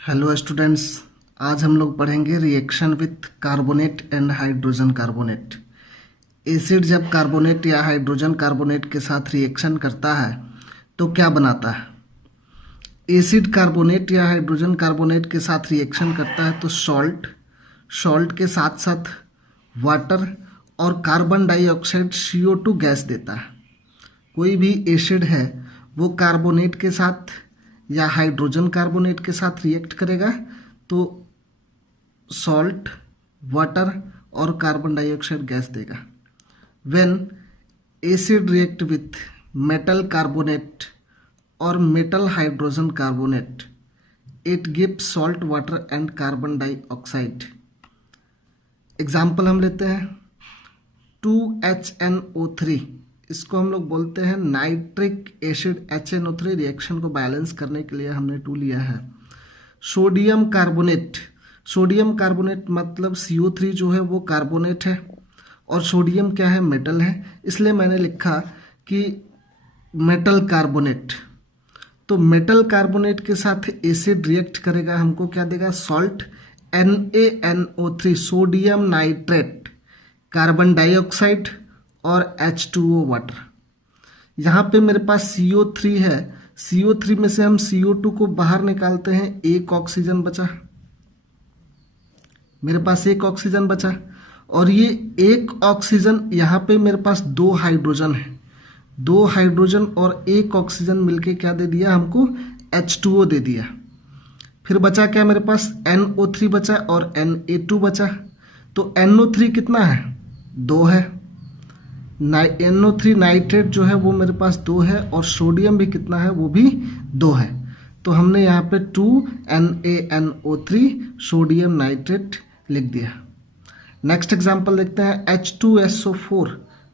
Hello students, आज हम लोग पढ़ेंगे reaction with carbonate and hydrogen carbonate. Acid जब कार्बोनेट या हाइड्रोजन कार्बोनेट के साथ रिएक्शन करता है तो क्या बनाता है। एसिड कार्बोनेट या हाइड्रोजन कार्बोनेट के साथ रिएक्शन करता है तो सॉल्ट के साथ साथ वाटर और कार्बन डाइऑक्साइड CO2 गैस देता है। कोई भी एसिड है वो कार्बोनेट के साथ या हाइड्रोजन कार्बोनेट के साथ रिएक्ट करेगा तो सॉल्ट, वाटर और कार्बन डाइऑक्साइड गैस देगा। When acid react with metal carbonate और metal hydrogen carbonate it gives salt, water and carbon dioxide. Example हम लेते हैं 2HNO3, इसको हम लोग बोलते हैं नाइट्रिक एसिड HNO3। रिएक्शन को बैलेंस करने के लिए हमने 2 लिया है। सोडियम कार्बोनेट मतलब CO3 जो है वो कार्बोनेट है और सोडियम क्या है, मेटल है, इसलिए मैंने लिखा कि मेटल कार्बोनेट। तो मेटल कार्बोनेट के साथ एसिड रिएक्ट करेगा, हमको क्या देगा, salt NaNO3 sodium nitrate, carbon dioxide और H2O वाटर। यहाँ पे मेरे पास CO3 है, CO3 में से हम CO2 को बाहर निकालते हैं, एक ऑक्सीजन बचा, मेरे पास एक ऑक्सीजन बचा और ये एक ऑक्सीजन, यहाँ पे मेरे पास 2 हाइड्रोजन है, 2 हाइड्रोजन और एक ऑक्सीजन मिलके क्या दे दिया हमको, H2O दे दिया। फिर बचा क्या मेरे पास, NO3 बचा और Na2 बचा। तो NO3 कितना है, 2 है। NO3 नाइट्रेट जो है वो मेरे पास 2 है और सोडियम भी कितना है, वो भी 2 है। तो हमने यहाँ पे 2NaNO3 सोडियम नाइट्रेट लिख दिया। नेक्स्ट एग्जांपल देखते हैं H2SO4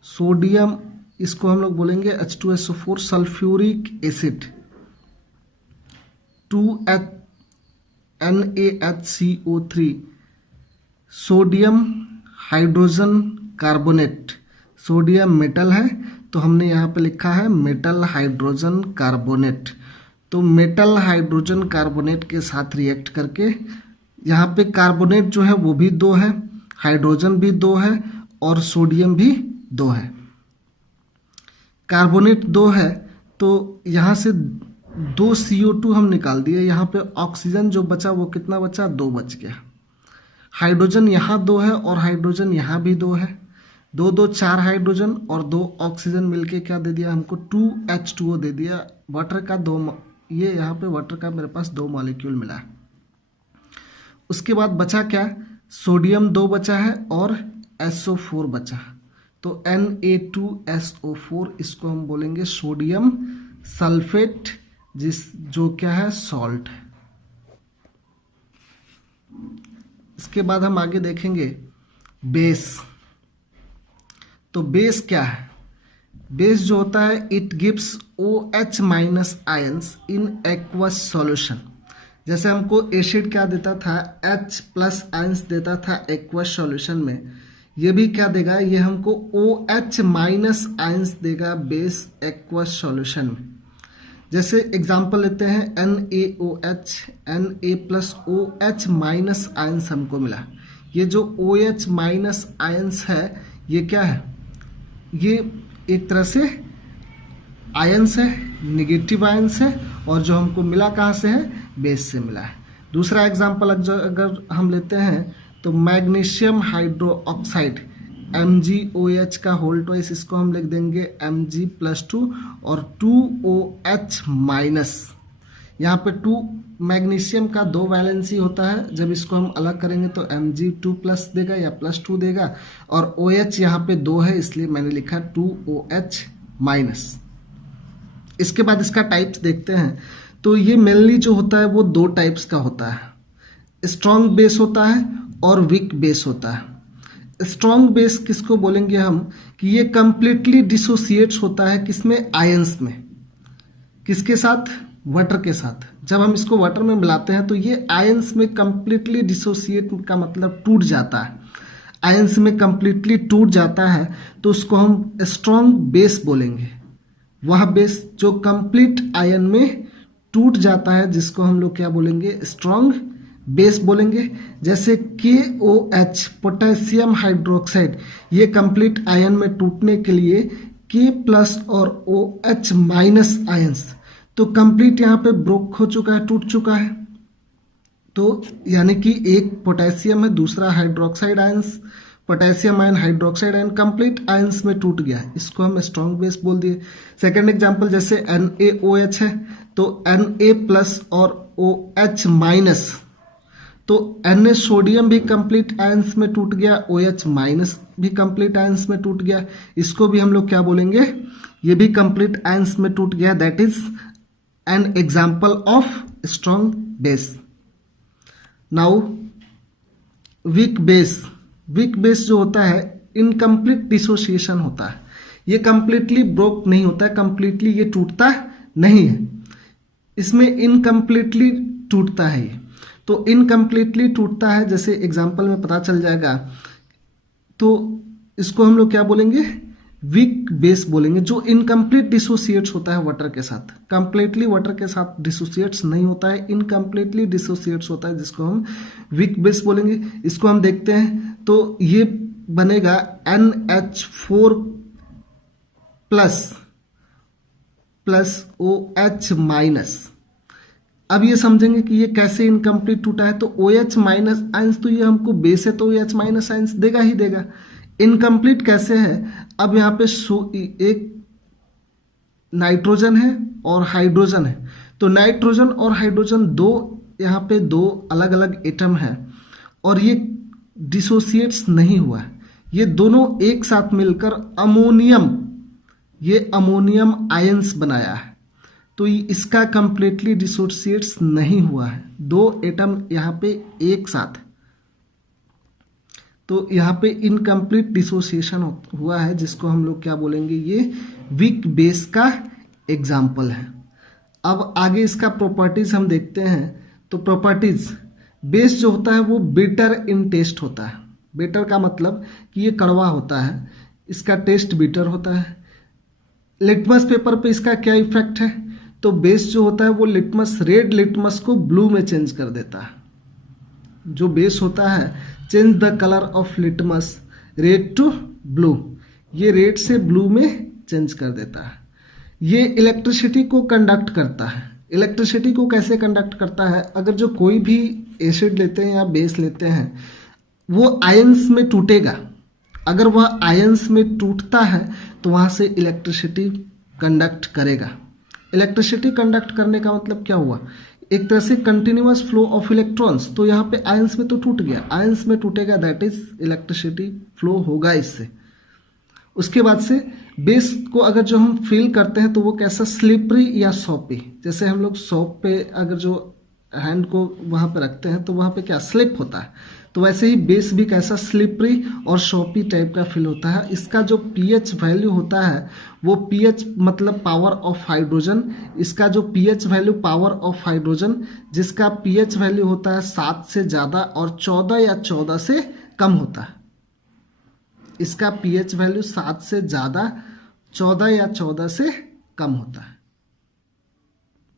सोडियम, इसको हम लोग बोलेंगे H2SO4 sulphuric acid. 2NaHCO3 sodium hydrogen carbonate, sodium metal है तो हमने यहाँ पे लिखा है मेटल हाइड्रोजन कार्बोनेट। तो मेटल हाइड्रोजन कार्बोनेट के साथ रिएक्ट करके यहाँ पे कार्बोनेट जो है वो भी 2 है, हाइड्रोजन भी 2 है और सोडियम भी 2 है। कार्बोनेट 2 है तो यहाँ से 2 CO2 हम निकाल दिए, यहाँ पे ऑक्सीजन जो बचा वो कितना बचा, 2 बच गया। हाइड्रोजन यहाँ 2 है और हाइड्रोजन यहाँ भी 2 है, 2 2 4 हाइड्रोजन और 2 ऑक्सीजन मिलके क्या दे दिया हमको, 2H2O दे दिया। वाटर का 2, ये यहाँ पे वाटर का मेरे पास 2 मॉलिक्यूल मिला है। उसके बाद बचा क्या, सोडियम 2 बचा है और SO4 बचा, तो Na2SO4, इसको हम बोलेंगे सोडियम सल्फेट, जो क्या है, सॉल्ट है। इसके बाद हम आगे देखेंगे बेस। तो बेस क्या है, बेस जो होता है it gives OH minus ions in aqueous solution. जैसे हमको एसिड क्या देता था, H प्लस आयंस देता था एक्वस सॉल्यूशन में, ये भी क्या देगा, ये हमको OH माइनस आयंस देगा बेस एक्वस सॉल्यूशन में। जैसे एग्जांपल लेते हैं NaOH, Na plus OH minus ions हमको मिला। ये जो OH माइनस आयंस है ये क्या है, ये एक तरह से आयंस है, निगेटिव आयंस है और जो हमको मिला कहाँ से है, बेस से मिला है। दूसरा एग्जांपल अगर हम लेते हैं तो मैग्नीशियम हाइड्रो ऑक्साइड MgOH का होल ट्वाइस, इसको हम लिख देंगे Mg+2 और 2OH माइनस। यहाँ पे 2 मैग्नीशियम का 2 वैलेंसी होता है, जब इसको हम अलग करेंगे तो Mg2+ देगा या +2 देगा और OH यहाँ पे 2 है इसलिए मैंने लिखा 2OH माइनस। इसके बाद इसका टाइप्स देखते हैं। तो ये मेनली जो होता है वो 2 टाइप्स का होता है, स्ट्रॉन्ग बेस होता है और वीक बेस होता है। स्ट्रॉन्ग बेस किसको बोलेंगे हम, कि ये कंप्लीटली डिसोसिएट्स होता है किसमें, आयंस में। किसके साथ, वाटर के साथ। जब हम इसको वाटर में मिलाते हैं तो ये आयंस में कंप्लीटली डिसोसिएट का मतलब टूट जाता है, आयंस में कंप्लीटली टूट जाता है तो उसको हम स्ट्रॉन्ग बेस बोलेंगे। वह बेस जो कंप्लीट आयन में टूट जाता है जिसको हम लोग क्या बोलेंगे, स्ट्रॉन्ग बेस बोलेंगे। जैसे KOH पोटेशियम हाइड्रोक्साइड, ये कंप्लीट आयन में टूटने के लिए K+ और OH- आयंस तो कंप्लीट यहाँ पे ब्रोक हो चुका है, टूट चुका है। तो यानी कि एक पोटेशियम है, दूसरा hydroxide ions, potassium ion hydroxide ion complete ions में टूट गया है, इसको हम स्ट्रॉन्ग बेस बोल दिए। सेकंड एग्जांपल जैसे NaOH है, तो Na+ और OH-, तो Na सोडियम भी कंप्लीट आयंस में टूट गया, OH- भी कंप्लीट आयंस में टूट गया, इसको भी हम लोग क्या बोलेंगे, ये भी कंप्लीट आयंस में टूट गया। That is an example of strong base. Now weak base, weak base जो होता है इनकम्प्लीट डिसोसिएशन होता है, ये कंप्लीटली ब्रोक नहीं होता है, कंप्लीटली ये टूटता नहीं है, इसमें इनकम्प्लीटली टूटता है ये। तो इनकम्प्लीटली टूटता है, जैसे एग्जाम्पल में पता चल जाएगा, तो इसको हम लोग क्या बोलेंगे, वीक बेस बोलेंगे। जो इनकम्प्लीट डिसोसिएट्स होता है वाटर के साथ, कंप्लीटली वाटर के साथ डिसोसिएट्स नहीं होता है, इनकम्प्लीटली डिसोसिएट्स होता है, जिसको हम वीक बेस बोलेंगे। इसको हम देखते हैं तो ये बनेगा NH4+ प्लस OH-। अब ये समझेंगे कि ये कैसे इनकम्प्लीट टूटा है, तो OH- आयंस, तो ये हमको बेस है तो OH- आयंस देगा ही देगा। इनकम्प्लीट कैसे है, अब यहाँ पे एक नाइट्रोजन है और हाइड्रोजन है, तो नाइट्रोजन और हाइड्रोजन यहाँ पे दो अलग अलग एटम है और ये डिसोसिएट्स नहीं हुआ है, ये दोनों एक साथ मिलकर अमोनियम आयंस बनाया है, तो इसका कंप्लीटली डिसोसिएट्स नहीं हुआ है, दो एटम यहाँ पे एक साथ, तो यहाँ पे इनकम्प्लीट डिसोसिएशन हुआ है, जिसको हम लोग क्या बोलेंगे, ये वीक बेस का एग्जाम्पल है। अब आगे इसका प्रॉपर्टीज हम देखते हैं। तो प्रॉपर्टीज, बेस जो होता है वो बिटर इन टेस्ट होता है। बिटर का मतलब कि ये कड़वा होता है, इसका टेस्ट बिटर होता है। लिटमस पेपर पे इसका क्या इफेक्ट है, तो बेस जो होता है वो रेड लिटमस को ब्लू में चेंज कर देता है। जो बेस होता है, change the colour of litmus red to blue, ये रेड से ब्लू में चेंज कर देता है। ये इलेक्ट्रिसिटी को कंडक्ट करता है। इलेक्ट्रिसिटी को कैसे कंडक्ट करता है, अगर जो कोई भी एसिड लेते हैं या बेस लेते हैं, वो आयंस में टूटेगा, अगर वह आयंस में टूटता है तो वहाँ से इलेक्ट्रिसिटी कंडक्ट करेगा। इलेक्ट्रिसिटी कंडक्ट करने का मतलब क्या हुआ, एक तरह से कंटिन्यूअस फ्लो ऑफ इलेक्ट्रॉन्स, तो यहाँ पे आयंस में तो टूट गया, आयंस में टूटेगा, दैट इज इलेक्ट्रिसिटी फ्लो होगा इससे। उसके बाद से बेस को अगर जो हम फील करते हैं तो वो कैसा, स्लिपरी या सॉपी, जैसे हम लोग सॉप पे अगर जो हैंड को वहाँ पे रखते हैं तो वहाँ पे क्या स्लिप होता है, तो वैसे ही बेस भी कैसा स्लिपरी और शॉपी टाइप का फील होता है। इसका जो pH वैल्यू होता है वो pH मतलब पावर ऑफ हाइड्रोजन, इसका जो pH value power of hydrogen, जिसका pH वैल्यू होता है 7 से ज़्यादा और 14 या 14 से कम होता है। इसका pH वैल्यू 7 से ज़्यादा, 14 या 14 से कम होता है।